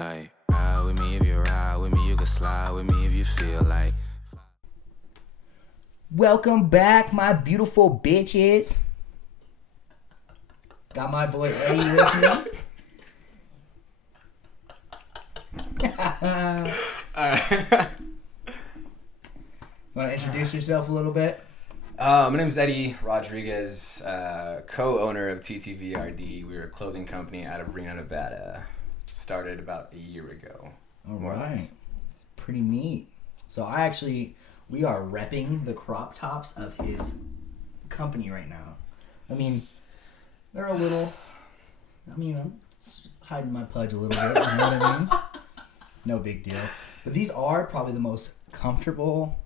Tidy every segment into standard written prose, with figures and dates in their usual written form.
Like, ride with me if you ride with me, you can slide with me if you feel like. Welcome back, my beautiful bitches. Got my boy Eddie with me. Alright. Want to introduce yourself a little bit? My name is Eddie Rodriguez, co-owner of TTVRD. We're a clothing company out of Reno, Nevada. Started about a year ago. All right. Pretty neat. So we are repping the crop tops of his company right now. I mean, they're a little, I'm hiding my pudge a little bit, you know what I mean? No big deal. But these are probably the most comfortable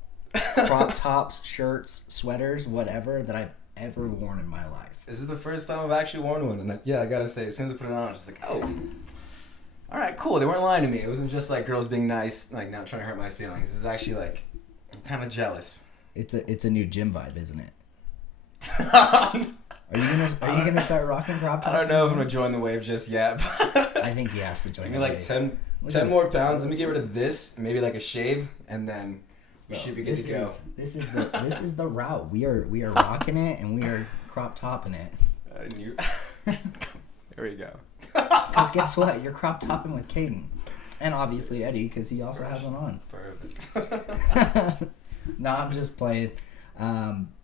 crop tops, shirts, sweaters, whatever, that I've ever worn in my life. This is the first time I've actually worn one, and I gotta say, as soon as I put it on, I was just like, oh, all right, cool. They weren't lying to me. It wasn't just like girls being nice, like not trying to hurt my feelings. This is actually like, I'm kind of jealous. It's a new gym vibe, isn't it? Are you gonna start rocking crop tops? I don't know if I'm gonna join the wave just yet. I think he has to join. Give me like 10 more pounds. Let me get rid of this, maybe like a shave, and then we should be good to go. This is the route. We are rocking it, and we are crop topping it. There we go. Because guess what? You're crop topping with Caden, and obviously Eddie, because he also has one on. Perfect. No, I'm just playing.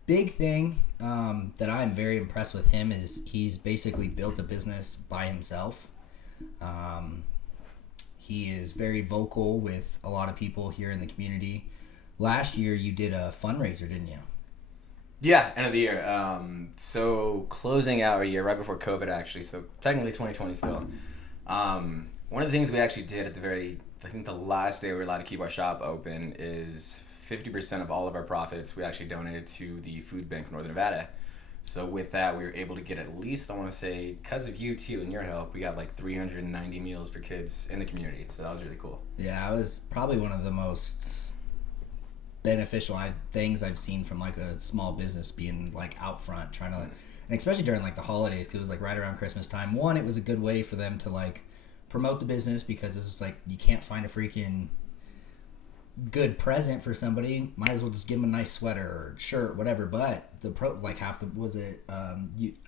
Big thing that I'm very impressed with him is he's basically built a business by himself. He is very vocal with a lot of people here in the community. Last year you did a fundraiser, didn't you? Yeah, end of the year. So closing out our year right before COVID, actually. So technically 2020 still. One of the things we actually did at I think the last day we were allowed to keep our shop open is 50% of all of our profits we actually donated to the food bank of Northern Nevada. So with that, we were able to get at least, I want to say, because of you too and your help, we got like 390 meals for kids in the community. So that was really cool. Yeah, it was probably one of the most beneficial things I've seen from like a small business being like out front trying to, and especially during like the holidays, because it was like right around Christmas time. One, it was a good way for them to like promote the business, because it's just like you can't find a freaking good present for somebody, might as well just give them a nice sweater or shirt, whatever. But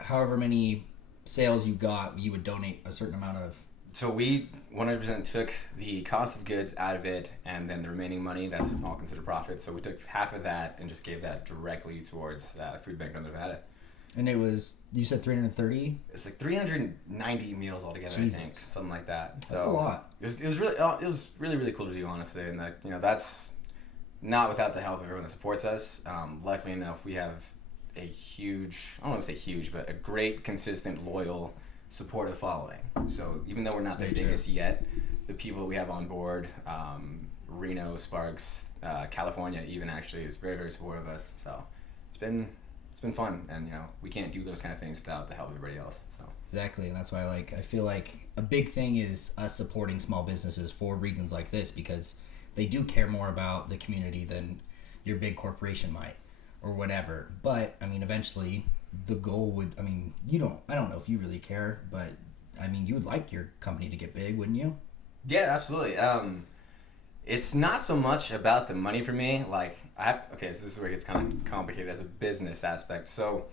however many sales you got, you would donate a certain amount of. So we 100% took the cost of goods out of it, and then the remaining money, that's all considered profit. So we took half of that and just gave that directly towards Food Bank of Nevada. And it was, you said 330? It's like 390 meals altogether, Jesus. I think, something like that. That's a lot. It was really, really cool to do, honestly. And that, that's not without the help of everyone that supports us. Luckily enough, we have a huge, I don't want to say huge, but a great, consistent, loyal, supportive following. So even though we're not the biggest yet, the people that we have on board, Reno, Sparks, California even actually is very, very supportive of us. So it's been fun, and we can't do those kind of things without the help of everybody else. So exactly, and that's why I feel like a big thing is us supporting small businesses for reasons like this, because they do care more about the community than your big corporation might or whatever. But eventually the goal would, I don't know if you really care, but you would like your company to get big, wouldn't you? Yeah, absolutely. It's not so much about the money for me. So this is where it gets kind of complicated as a business aspect. So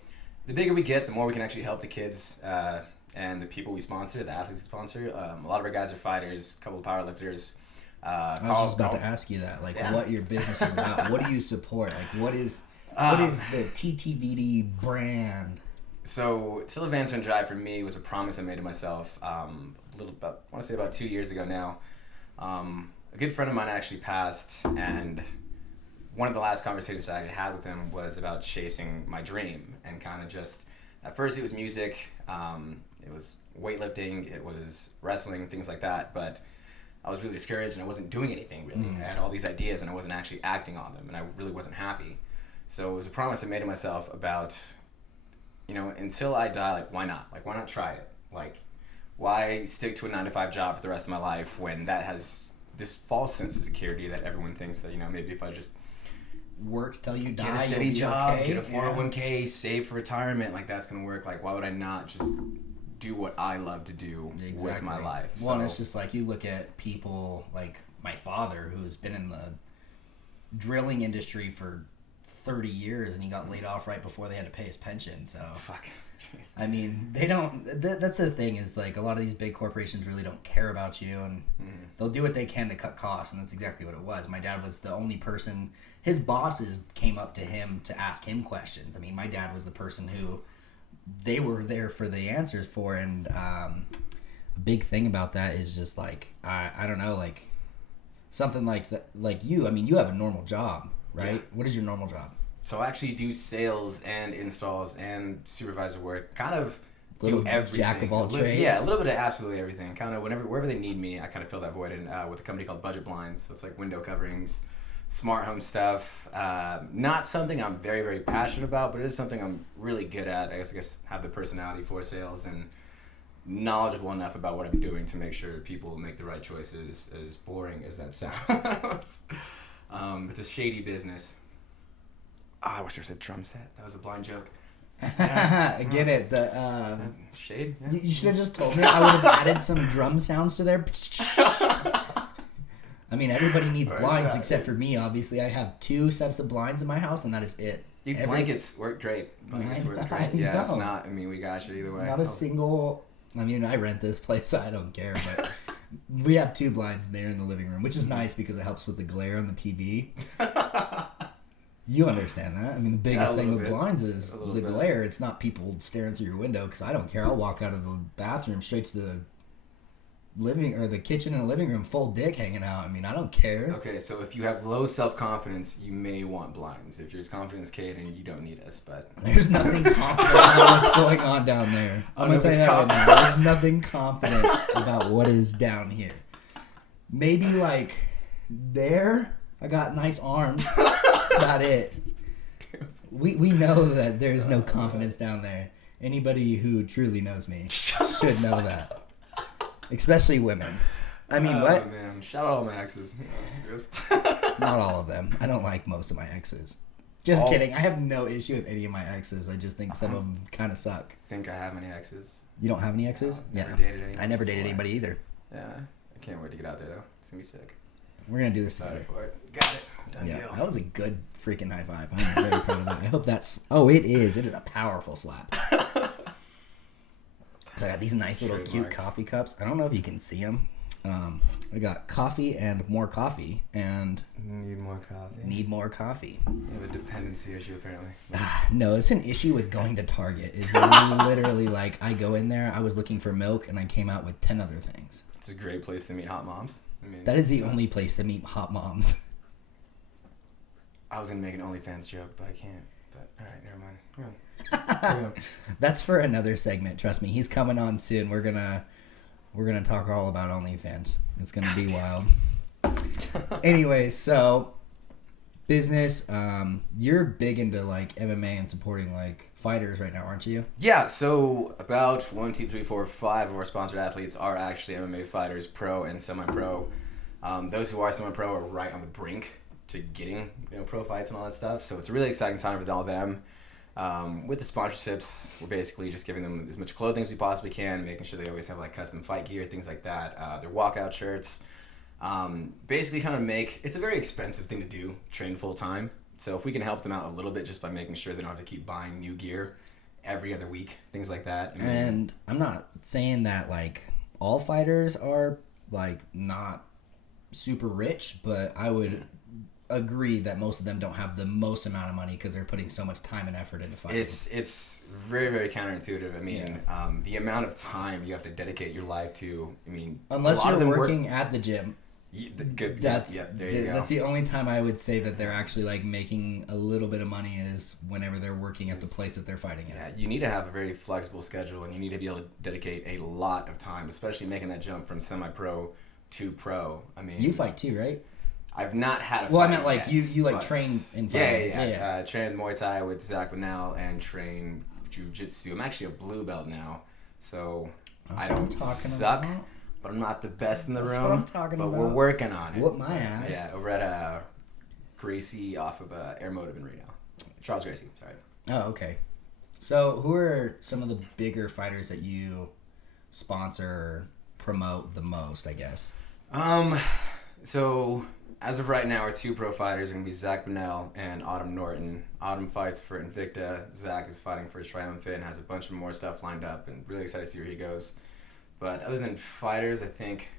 the bigger we get, the more we can actually help the kids and the people we sponsor, the athletes we sponsor. A lot of our guys are fighters, a couple of powerlifters. I was just about to ask you that, what your business is about. What do you support? What is the TTVD brand? So Till Advance and Drive for me was a promise I made to myself I want to say about 2 years ago now. A good friend of mine actually passed, and one of the last conversations I had with him was about chasing my dream, and kind of just, at first it was music, it was weightlifting, it was wrestling, things like that, but I was really discouraged and I wasn't doing anything really. I had all these ideas and I wasn't actually acting on them, and I really wasn't happy. So it was a promise I made to myself about, until I die, why not? Why not try it? Why stick to a 9-to-5 job for the rest of my life when that has this false sense of security that everyone thinks that, maybe if I just work till you die, get a steady job, okay, get a 401k, save for retirement, that's going to work. Why would I not just do what I love to do with my life. Well, and it's just like you look at people like my father, who's been in the drilling industry for 30 years, and he got laid off right before they had to pay his pension. So fuck. Jeez. I mean, they don't. That's the thing, is like a lot of these big corporations really don't care about you, and they'll do what they can to cut costs, and that's exactly what it was. My dad was the only person. His bosses came up to him to ask him questions. I mean, my dad was the person who they were there for the answers for, and a big thing about that is just like I don't know, like something like that. Like you, I mean, you have a normal job, right? Yeah. What is your normal job? So I actually do sales and installs and supervisor work. Kind of do everything. Jack of all trades. Yeah, a little bit of absolutely everything. Kind of wherever they need me, I kind of fill that void in with a company called Budget Blinds. So it's like window coverings, smart home stuff. Not something I'm very, very passionate about, but it is something I'm really good at. I guess have the personality for sales and knowledgeable enough about what I'm doing to make sure people make the right choices, as boring as that sounds. With this shady business. I wish there was a drum set. That was a blind joke. Yeah, I get it. The shade. Yeah. You should have just told me. I would have added some drum sounds to there. I mean, everybody needs blinds except for me. Obviously, I have 2 sets of blinds in my house, and that is it. Blankets work great. Blankets work great. Yeah. If not, I mean, we got you either way. Not a single. I mean, I rent this place, so I don't care. But we have 2 blinds there in the living room, which is nice because it helps with the glare on the TV. You understand that. I mean, the biggest thing with blinds is the glare. It's not people staring through your window, because I don't care. I'll walk out of the bathroom straight to the the kitchen and the living room, full dick hanging out. I mean, I don't care. Okay, so if you have low self-confidence, you may want blinds. If you're as confident as Caden, you don't need us, but... There's nothing confident about what's going on down there. I'm going to tell you that right now. There's nothing confident about what is down here. Maybe, like, there, I got nice arms. That's about it. We know that there's no confidence down there. Anybody who truly knows me should know that. Especially women. I mean, what? Man. Shout out all my exes. Not all of them. I don't like most of my exes. Just kidding. I have no issue with any of my exes. I just think some of them kind of suck. Think I have any exes? You don't have any exes? No, never dated anyone. I never dated anybody either. Yeah. I can't wait to get out there, though. It's going to be sick. We're going to do this together. For it. Got it. Done deal. That was a good freaking high five. I'm very proud of that. I hope that's... Oh, it is. It is a powerful slap. So I got these nice little cute coffee cups. I don't know if you can see them. I got coffee and more coffee, and... Need more coffee. Need more coffee. You have a dependency issue, apparently. No, it's an issue with going to Target. It's literally like, I go in there, I was looking for milk, and I came out with 10 other things. It's a great place to meet hot moms. I mean, that is the only place to meet hot moms. I was going to make an OnlyFans joke, but I can't. But, alright, never mind. That's for another segment. Trust me, he's coming on soon. We're gonna talk all about OnlyFans. It's gonna be wild. Anyways, so business. You're big into like MMA and supporting like fighters right now, aren't you? Yeah. So about 1, 2, 3, 4, 5 of our sponsored athletes are actually MMA fighters, pro and semi-pro. Those who are semi-pro are right on the brink to getting pro fights and all that stuff. So it's a really exciting time for all of them. With the sponsorships, we're basically just giving them as much clothing as we possibly can, making sure they always have like custom fight gear, things like that, their walkout shirts. Basically kind of it's a very expensive thing to do, train full time. So if we can help them out a little bit just by making sure they don't have to keep buying new gear every other week, things like that. And I'm not saying that like all fighters are like not super rich, but I would agree that most of them don't have the most amount of money because they're putting so much time and effort into fighting. It's very, very counterintuitive. I mean, the amount of time you have to dedicate your life to. I mean, unless you're working at the gym. There you go. That's the only time I would say that they're actually like making a little bit of money is whenever they're working at the place that they're fighting at. Yeah, you need to have a very flexible schedule, and you need to be able to dedicate a lot of time, especially making that jump from semi-pro to pro. I mean, you fight too, right? I've not had a fight. Well, I meant like yet, you like train in fighting. Yeah. Train Muay Thai with Zach Winnell and train Jiu-Jitsu. I'm actually a blue belt now, so I don't suck, but I'm not the best in the room. What I'm talking about. We're working on it. Whoop my ass. Yeah, over at Gracie off of Air Motive in Reno. Charles Gracie, sorry. Oh, okay. So who are some of the bigger fighters that you sponsor or promote the most, I guess? So as of right now, our 2 pro fighters are going to be Zach Bonnell and Autumn Norton. Autumn fights for Invicta. Zach is fighting for his Triumphant and has a bunch of more stuff lined up, and really excited to see where he goes. But other than fighters, I think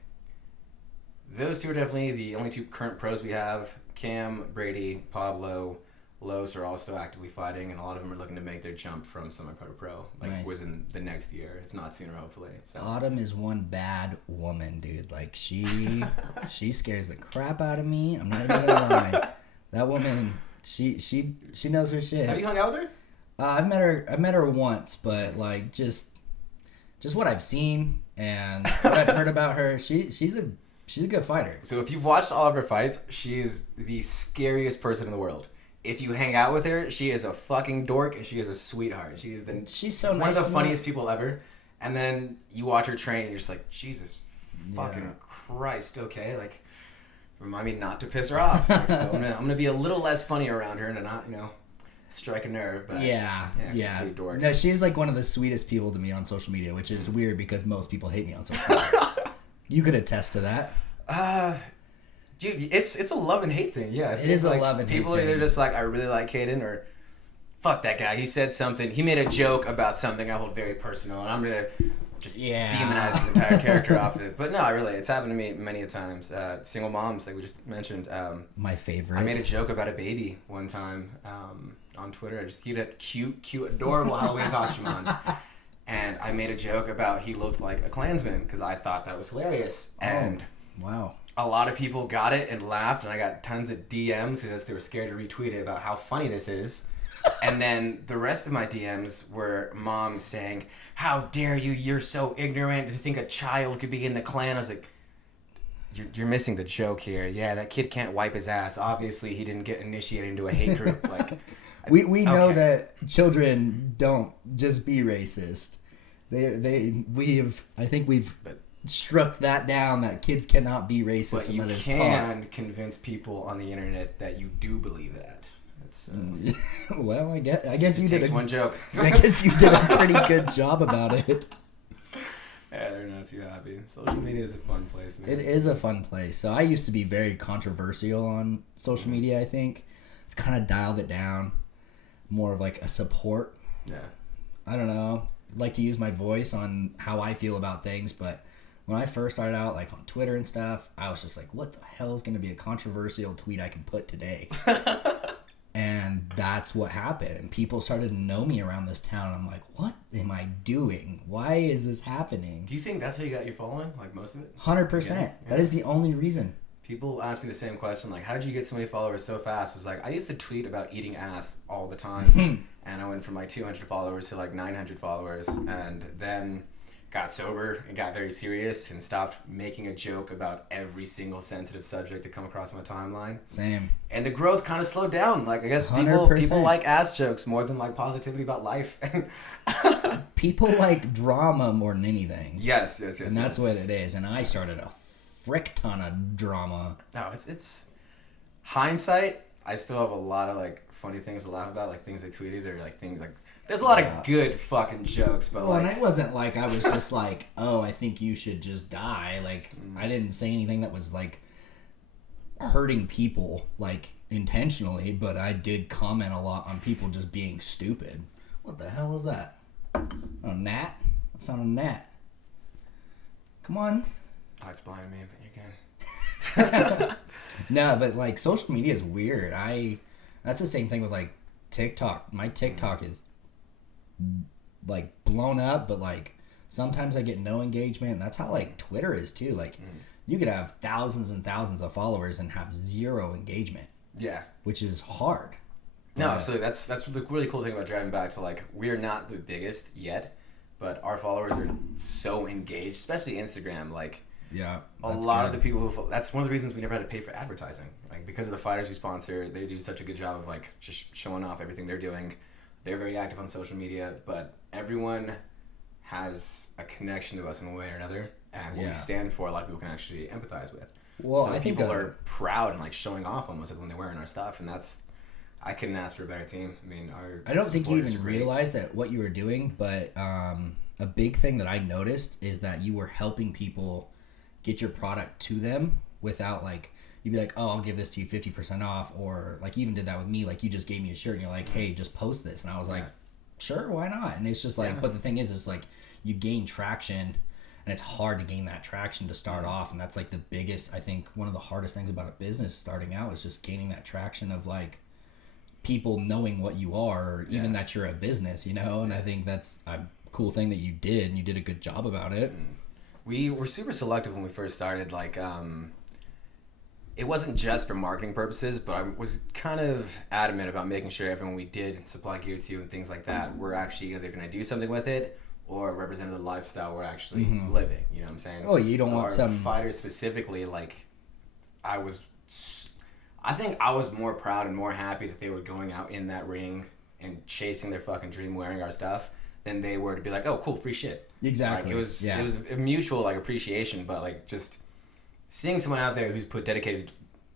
those 2 are definitely the only 2 current pros we have. Cam, Brady, Pablo, Los are all still actively fighting, and a lot of them are looking to make their jump from semi-pro to pro, like Nice. Within the next year, if not sooner, hopefully. So. Autumn is one bad woman, dude. Like she scares the crap out of me. I'm not even gonna lie. That woman, she knows her shit. Have you hung out with her? I've met her once, but like just what I've seen and what I've heard about her, she's a good fighter. So if you've watched all of her fights, she's the scariest person in the world. If you hang out with her, she is a fucking dork and she is a sweetheart. She's so one nice of the to funniest people ever. And then you watch her train and you're just like, Jesus fucking Yeah. Christ, okay? Like, remind me not to piss her off. Like, so I'm gonna be a little less funny around her and not, strike a nerve. But Yeah. complete dork. No, she's like one of the sweetest people to me on social media, which is weird because most people hate me on social media. You could attest to that. Dude, it's a love and hate thing. Yeah, It is a love and hate people are either thing. just like, I really like Caden, or fuck that guy. He said something. He made a joke about something I hold very personal, and I'm gonna just demonize his entire character off of it. But no, really, it's happened to me many a times. Single moms, like we just mentioned. My favorite. I made a joke about a baby one time on Twitter. He had a cute, adorable Halloween costume on. And I made a joke about he looked like a Klansman because I thought that was hilarious. And wow. a lot of people got it and laughed, and I got tons of DMs because they were scared to retweet it about how funny this is. And then the rest of my DMs were moms saying, "How dare you? You're so ignorant to think a child could be in the Klan." I was like, You're missing the joke here. Yeah, that kid can't wipe his ass. Obviously, he didn't get initiated into a hate group. Like, we know that children don't just be racist. I think we've struck that down, that kids cannot be racist But and you that is can convince people on the internet that you do believe that. It's, taught. Well, I guess you did one joke. I guess you did a pretty good job about it. Yeah, they're not too happy. Social media is a fun place, man. It is a fun place. So I used to be very controversial on social media, I think. I've kind of dialed it down. More of like a support. Yeah. I don't know. Like to use my voice on how I feel about things, but when I first started out, like on Twitter and stuff, I was just like, what the hell is going to be a controversial tweet I can put today? And that's what happened. And people started to know me around this town. I'm like, what am I doing? Why is this happening? Do you think that's how you got your following? Like most of it? 100%. Yeah. That is the only reason. People ask me the same question, like, how did you get so many followers so fast? It's like, I used to tweet about eating ass all the time. And I went from like 200 followers to like 900 followers. And then got sober and got very serious and stopped making a joke about every single sensitive subject that come across my timeline. Same. And the growth kind of slowed down. Like, I guess people 100%. like ass jokes more than like positivity about life. People like drama more than anything. Yes. And that's what it is. And I started a frick ton of drama. No, it's hindsight. I still have a lot of like funny things to laugh about, like things I tweeted or like things like. There's a lot of good fucking jokes, but Well, like. and it wasn't like I was just like, oh, I think you should just die. Like, I didn't say anything that was like hurting people like intentionally, but I did comment a lot on people just being stupid. What the hell was that? A gnat? I found a gnat. Come on. Oh, it's blinding me, but you can. No, but like social media is weird. That's the same thing with like TikTok. My TikTok is like blown up, but like sometimes I get no engagement. And that's how like Twitter is too. Like you could have thousands and thousands of followers and have zero engagement. Yeah. Which is hard. No, absolutely. That's the really cool thing about driving back to like we're not the biggest yet, but our followers are so engaged, especially Instagram. Like Yeah. a lot of the people who that's one of the reasons we never had to pay for advertising. Like because of the fighters we sponsor, they do such a good job of like just showing off everything they're doing. They're very active on social media, but everyone has a connection to us in one way or another, and what we stand for, a lot of people can actually empathize with. Well, so I think people are proud and like showing off almost when they're wearing our stuff, and that's I couldn't ask for a better team. I mean, I don't think you supporters even are great. realized that what you were doing, but a big thing that I noticed is that you were helping people get your product to them without like, you'd be like, oh, I'll give this to you 50% off. Or like you even did that with me. Like you just gave me a shirt and you're like, hey, just post this. And I was like, sure, why not? And it's just like, but the thing is like you gain traction and it's hard to gain that traction to start off. And that's like the biggest, I think one of the hardest things about a business starting out is just gaining that traction of like people knowing what you are, or even that you're a business, you know? And I think that's a cool thing that you did, and you did a good job about it. We were super selective when we first started. Like, it wasn't just for marketing purposes, but I was kind of adamant about making sure everyone we did supply gear to and things like that, we're actually either going to do something with it or represent the lifestyle we're actually living. You know what I'm saying? Oh, you don't want our some fighters specifically. Like, I think I was more proud and more happy that they were going out in that ring and chasing their fucking dream wearing our stuff than they were to be like, oh, cool, free shit. Exactly. Like, it was a mutual like appreciation, but like just seeing someone out there who's put dedicated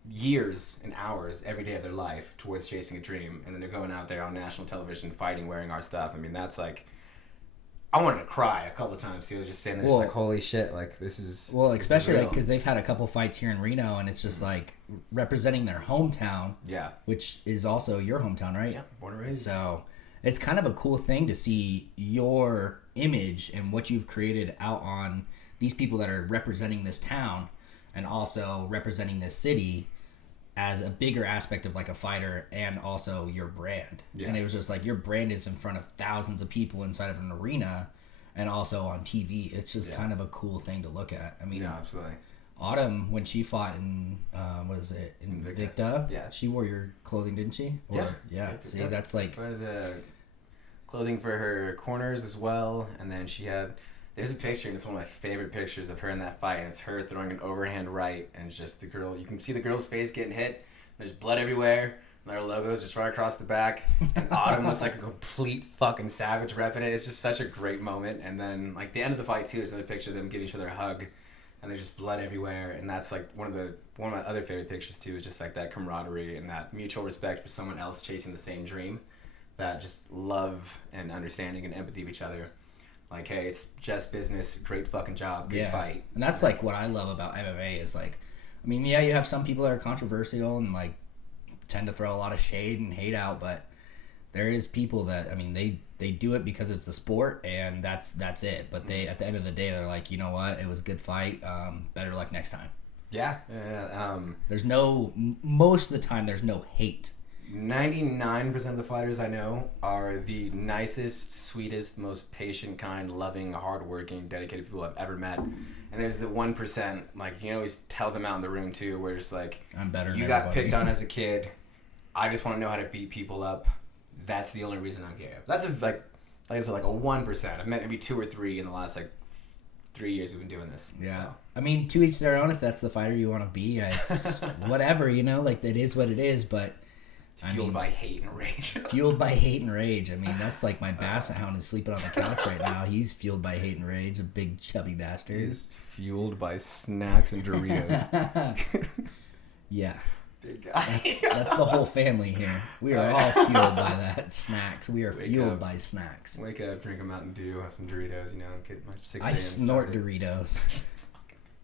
years and hours every day of their life towards chasing a dream, and then they're going out there on national television fighting wearing our stuff. I mean, that's like, I wanted to cry a couple of times too. I was just saying, just like, holy shit, like this is especially like because they've had a couple fights here in Reno, and it's just like representing their hometown, which is also your hometown, right? Yeah, born and raised. So it's kind of a cool thing to see your image and what you've created out on these people that are representing this town and also representing this city as a bigger aspect of like a fighter and also your brand. And it was just like your brand is in front of thousands of people inside of an arena and also on TV. It's just kind of a cool thing to look at. I mean, absolutely. Autumn, when she fought in Invicta, she wore your clothing, didn't she? See, that's like part of the clothing for her corners as well. And then she had, there's a picture, and it's one of my favorite pictures of her in that fight, and it's her throwing an overhand right, and it's just the girl, you can see the girl's face getting hit, there's blood everywhere, and their logo's just right across the back, and Autumn looks like a complete fucking savage repping it. It's just such a great moment. And then like the end of the fight too, there's another picture of them giving each other a hug, and there's just blood everywhere, and that's like one of my other favorite pictures too, is just like that camaraderie and that mutual respect for someone else chasing the same dream, that just love and understanding and empathy of each other. Like, hey, it's just business, great fucking job, good fight. And that's like what I love about MMA is like, I mean, you have some people that are controversial and like tend to throw a lot of shade and hate out, but there is people that, I mean, they do it because it's a sport and that's it. But they, at the end of the day, they're like, you know what, it was a good fight, better luck next time. There's most of the time there's no hate. 99% of the fighters I know are the nicest, sweetest, most patient, kind, loving, hardworking, dedicated people I've ever met. And there's the 1%, like, you always tell them out in the room too, where it's like, I'm better than you everybody. got picked on as a kid. I just want to know how to beat people up. That's the only reason I'm here. That's like I said, like a 1%. I've met maybe 2 or 3 in the last like 3 years we've been doing this. Yeah. So. I mean, to each their own. If that's the fighter you want to be, it's whatever, you know, like it is what it is. But Fueled by hate and rage. Fueled by hate and rage. I mean, that's like my basset hound is sleeping on the couch right now. He's fueled by hate and rage, a big chubby bastard. He's fueled by snacks and Doritos. Yeah. Big guy. That's the whole family here. We are all fueled by that snacks. We are fueled by snacks. Wake up, drink a Mountain Dew, have some Doritos, you know, get my 6 I snort started. Doritos.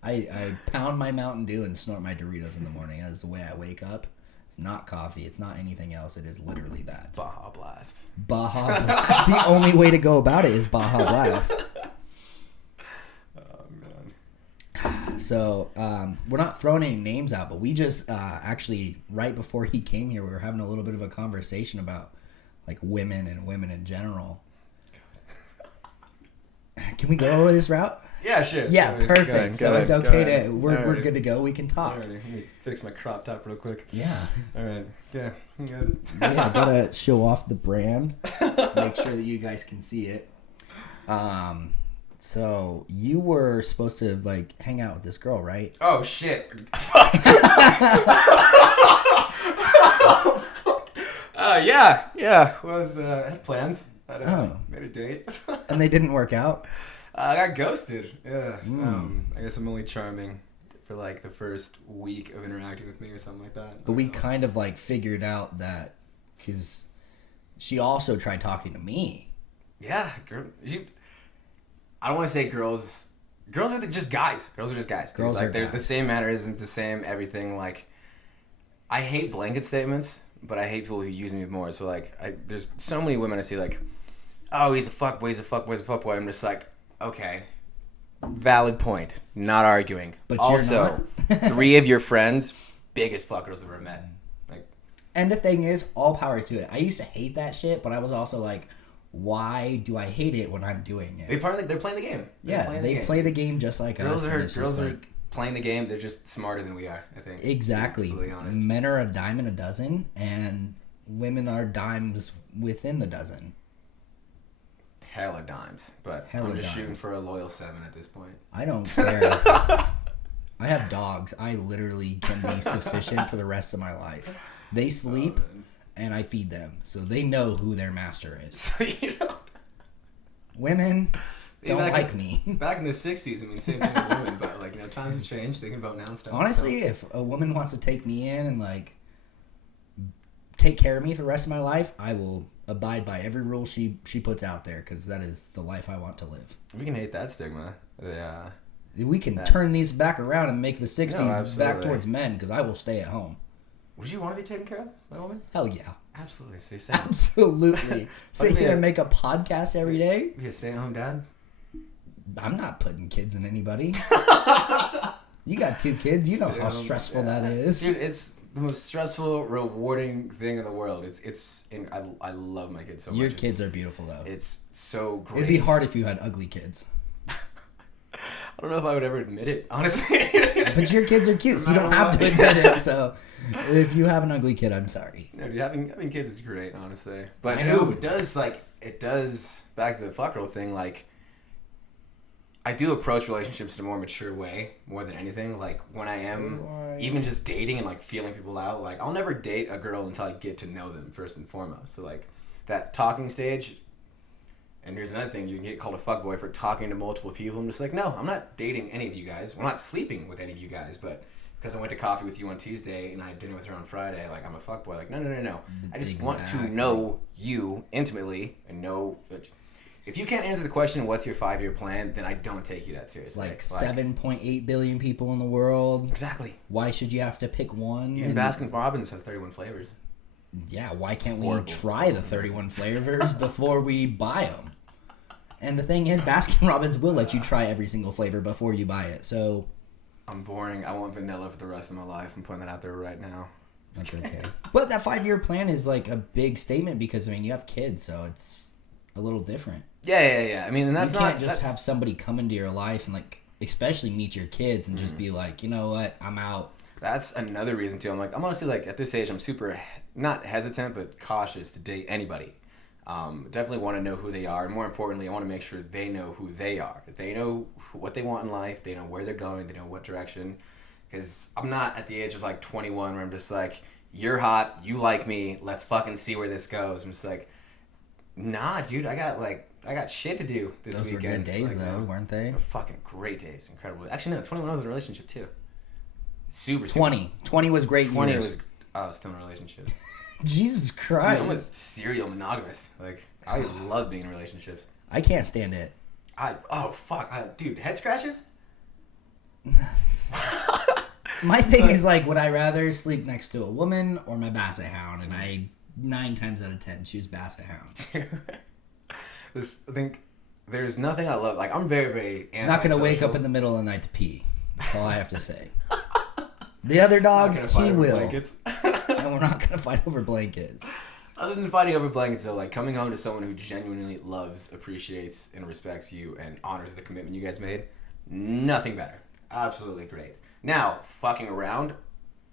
I pound my Mountain Dew and snort my Doritos in the morning. That is the way I wake up. It's not coffee. It's not anything else. It is literally that. Baja Blast. Baja Blast. That's the only way to go about it is Baja Blast. Oh, man. So, we're not throwing any names out, but we just actually, right before he came here, we were having a little bit of a conversation about, like, women and women in general. Can we go over this route? Yeah, sure. Yeah, perfect. So it's okay to we're Alrighty. good to go. We can talk. Alrighty. Let me fix my crop top real quick. Yeah. All right. Yeah. I'm good. Yeah, I gotta show off the brand. Make sure that you guys can see it. So you were supposed to like hang out with this girl, right? Oh shit. Yeah. Had plans. Made a date. And they didn't work out. I got ghosted. Yeah. I guess I'm only charming for like the first week of interacting with me or something like that. But we kind of like figured out that because she also tried talking to me. Yeah, girl. I don't want to say girls. Girls are just guys. Girls are just guys. Girls like, are they're guys. the same mannerisms, the same everything. Like, I hate blanket statements, but I hate people who use me more. So like, there's so many women I see like, oh, he's a fuckboy, he's a fuckboy, he's a fuckboy. I'm just like, okay, valid point. Not arguing. But also, you're not. 3 of your friends, biggest fuckers I've ever met. Like, And the thing is, all power to it. I used to hate that shit, but I was also like, why do I hate it when I'm doing it? they're playing the game. They play the game just like Girls us. are and it's just girls are like, playing the game. They're just smarter than we are, I think. exactly. To be completely honest. Men are a dime in a dozen, and women are dimes within the dozen. Hella dimes, but Hella I'm just dimes. shooting for a loyal 7 at this point. I don't care. I have dogs. I literally can be sufficient for the rest of my life. They sleep, and I feed them, so they know who their master is. So you know, Women don't like me. Back in the '60s, I mean, same thing with women, but like, times have changed. Thinking about now and stuff. Honestly, if a woman wants to take me in and like take care of me for the rest of my life, I will abide by every rule she puts out there, because that is the life I want to live. We can hate that stigma. Yeah. We can turn these back around and make the 60s back absolutely. towards men, because I will stay at home. Would you want to be taken care of by a woman? Hell yeah. Absolutely. So you're saying Absolutely. Sit here and make a podcast every day? be a stay-at-home dad? I'm not putting kids in anybody. You got 2 kids. You know how stressful that is. Dude, it's the most stressful, rewarding thing in the world. I love my kids so much. Your kids are beautiful, though. It's so great. It'd be hard if you had ugly kids. I don't know if I would ever admit it, honestly. But your kids are cute, so you don't have to admit it. So if you have an ugly kid, I'm sorry. No, dude, having kids is great, honestly. But I know. it does, back to the fuck girl thing, like, I do approach relationships in a more mature way, more than anything. Like, when I am even just dating and, like, feeling people out, like, I'll never date a girl until I get to know them, first and foremost. So, like, that talking stage, and here's another thing, you can get called a fuckboy for talking to multiple people. I'm just like, no, I'm not dating any of you guys. We're not sleeping with any of you guys, but because I went to coffee with you on Tuesday and I had dinner with her on Friday, like, I'm a fuckboy. Like, no. I just want to know you intimately and know... If you can't answer the question, what's your 5-year plan, then I don't take you that seriously. Like 7.8 billion people in the world. Exactly. Why should you have to pick one? Even Baskin-Robbins has 31 flavors. Yeah, why can't we try the 31 flavors before we buy them? And the thing is, Baskin-Robbins will let you try every single flavor before you buy it, so... I'm boring. I want vanilla for the rest of my life. I'm putting that out there right now. That's okay. But that 5-year plan is like a big statement because, I mean, you have kids, so it's a little different. Yeah. I mean, and that's you can't not... just have somebody come into your life and, like, especially meet your kids and just be like, you know what, I'm out. That's another reason, too. I'm honestly, like, at this age, I'm super, not hesitant, but cautious to date anybody. Definitely want to know who they are. And more importantly, I want to make sure they know who they are. They know what they want in life. They know where they're going. They know what direction. Because I'm not at the age of, like, 21 where I'm just like, you're hot. You like me. Let's fucking see where this goes. I'm just like, nah, dude. I got shit to do this Those weekend. were good days, like, though, weren't they? Fucking great days. Incredible. Actually, no. 21 I was in a relationship, too. Super. 20 was great 20 years. was... I was still in a relationship. Jesus Dude, Christ. I'm a serial monogamist. Like, I love being in relationships. I can't stand it. Dude, head scratches? My thing is, like, would I rather sleep next to a woman or my basset hound? And I, 9 times out of 10, choose basset hound. I think there's nothing I love. Like, I'm very, very antisocial. Not going to wake up in the middle of the night to pee. That's all I have to say. The other dog, he will. And we're not going to fight over blankets. Other than fighting over blankets, though, like, coming home to someone who genuinely loves, appreciates, and respects you and honors the commitment you guys made, nothing better. Absolutely great. Now, fucking around,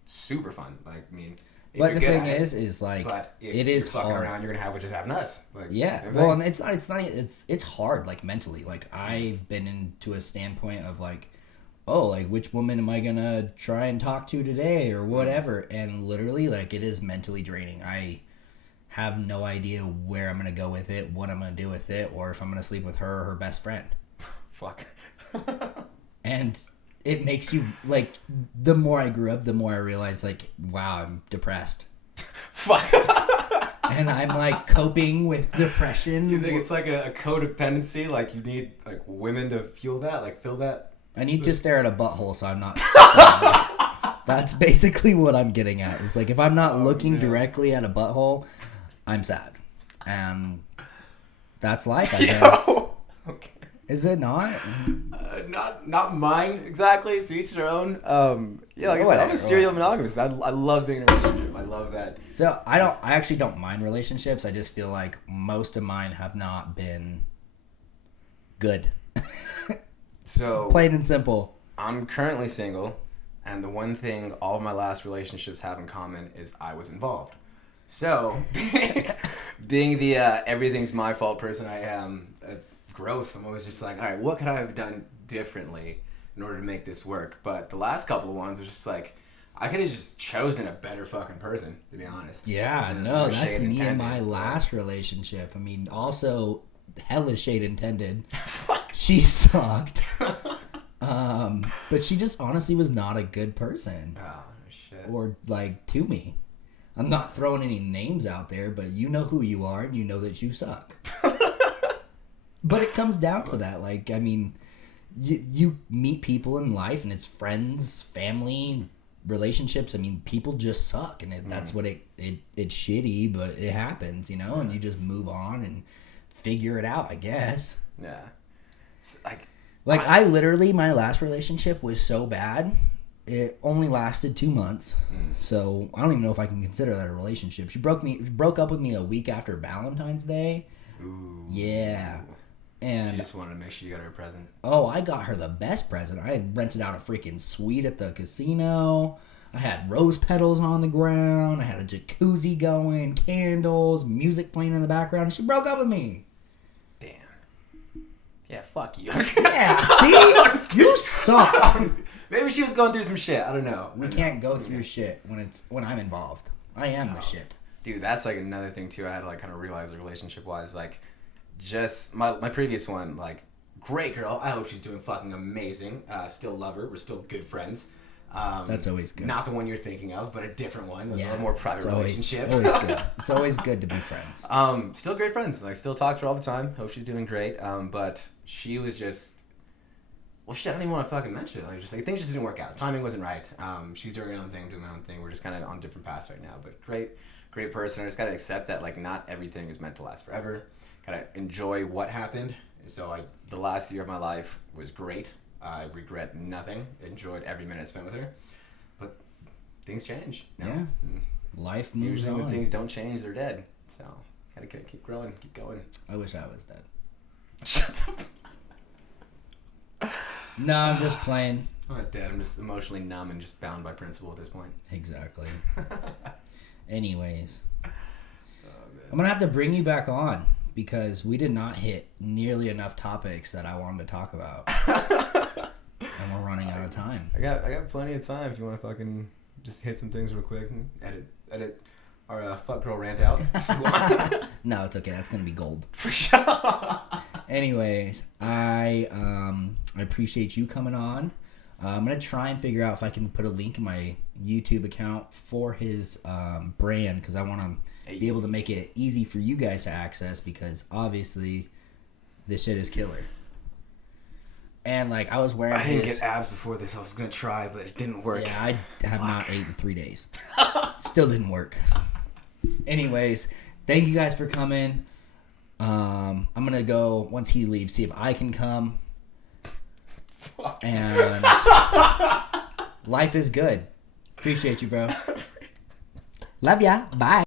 super fun. Like, I mean... But the thing is like, it is fucking hard. around, you're gonna have what just happened to us. Like, yeah. Well, and it's hard, like, mentally. Like, I've been into a standpoint of, like, oh, like, which woman am I gonna try and talk to today or whatever? And literally, like, it is mentally draining. I have no idea where I'm gonna go with it, what I'm gonna do with it, or if I'm gonna sleep with her or her best friend. Fuck. And it makes you, like, the more I grew up, the more I realized, like, wow, I'm depressed. Fuck. and I'm like coping with depression. You think it's like a codependency? Like you need like women to fuel that, like fill that? I need to stare at a butthole so I'm not sad. That's basically what I'm getting at. It's like if I'm not looking directly at a butthole, I'm sad. And that's life, I guess. Okay. Is it not? Not mine exactly. To each their own. Yeah, like I said, I'm a serial monogamous. I love being in a relationship. I love that. So I actually don't mind relationships. I just feel like most of mine have not been good. So Plain and simple. I'm currently single, and the one thing all of my last relationships have in common is I was involved. So, being the everything's my fault person I am, growth, I'm always just like, all right, what could I have done differently in order to make this work? But the last couple of ones are just like, I could have just chosen a better fucking person, to be honest. Yeah, no, that's me in my last relationship. I mean, also, hella shade intended. She sucked. But she just honestly was not a good person. Oh, shit. Or, like, to me. I'm not throwing any names out there, but you know who you are and you know that you suck. But it comes down to that. Like, I mean, you meet people in life and it's friends, family, relationships. I mean, people just suck. And that's what it's shitty, but it happens, you know? And you just move on and figure it out, I guess. Yeah. It's Like, I literally, my last relationship was so bad, it only lasted 2 months. So, I don't even know if I can consider that a relationship. She broke up with me a week after Valentine's Day. Ooh. Yeah. And she just wanted to make sure you got her a present. Oh, I got her the best present. I had rented out a freaking suite at the casino. I had rose petals on the ground. I had a jacuzzi going, candles, music playing in the background. And she broke up with me. Damn. Yeah, fuck you. Yeah, see? You suck. Maybe she was going through some shit. I don't know. We can't go through shit when I'm involved. I am the shit. Dude, that's like another thing too. I had to like kind of realize relationship wise, like just my previous one, like great girl. I hope she's doing fucking amazing. Still love her. We're still good friends. That's always good. Not the one you're thinking of, but a different one. That's a little more private relationship. Always good. It's always good to be friends. Still great friends. Like still talk to her all the time. Hope she's doing great. But she was just, well, shit. I don't even want to fucking mention it. Like just like things just didn't work out. Timing wasn't right. She's doing her own thing, doing my own thing. We're just kind of on different paths right now. But great person. I just gotta accept that like not everything is meant to last forever. Gotta enjoy what happened. So the last year of my life was great. I regret nothing. Enjoyed every minute spent with her. But things change. You know? Yeah. Life moves Usually on. when things don't change, they're dead. So gotta keep growing, keep going. I wish I was dead. No, I'm just playing. I'm not dead. I'm just emotionally numb and just bound by principle at this point. Exactly. Anyways. I'm going to have to bring you back on because we did not hit nearly enough topics that I wanted to talk about. And we're running out of time. I got plenty of time if you want to fucking just hit some things real quick and edit our fuck girl rant out if you want. No, it's okay. That's going to be gold. For sure. Anyways, I appreciate you coming on. I'm going to try and figure out if I can put a link in my YouTube account for his brand because I want to be able to make it easy for you guys to access because obviously this shit is killer. And like I was wearing I didn't get abs before this. I was going to try, but it didn't work. Yeah, I have not ate in 3 days. Still didn't work. Anyways, thank you guys for coming. I'm going to go, once he leaves, see if I can come. And life is good. Appreciate you, bro. Love ya. Bye.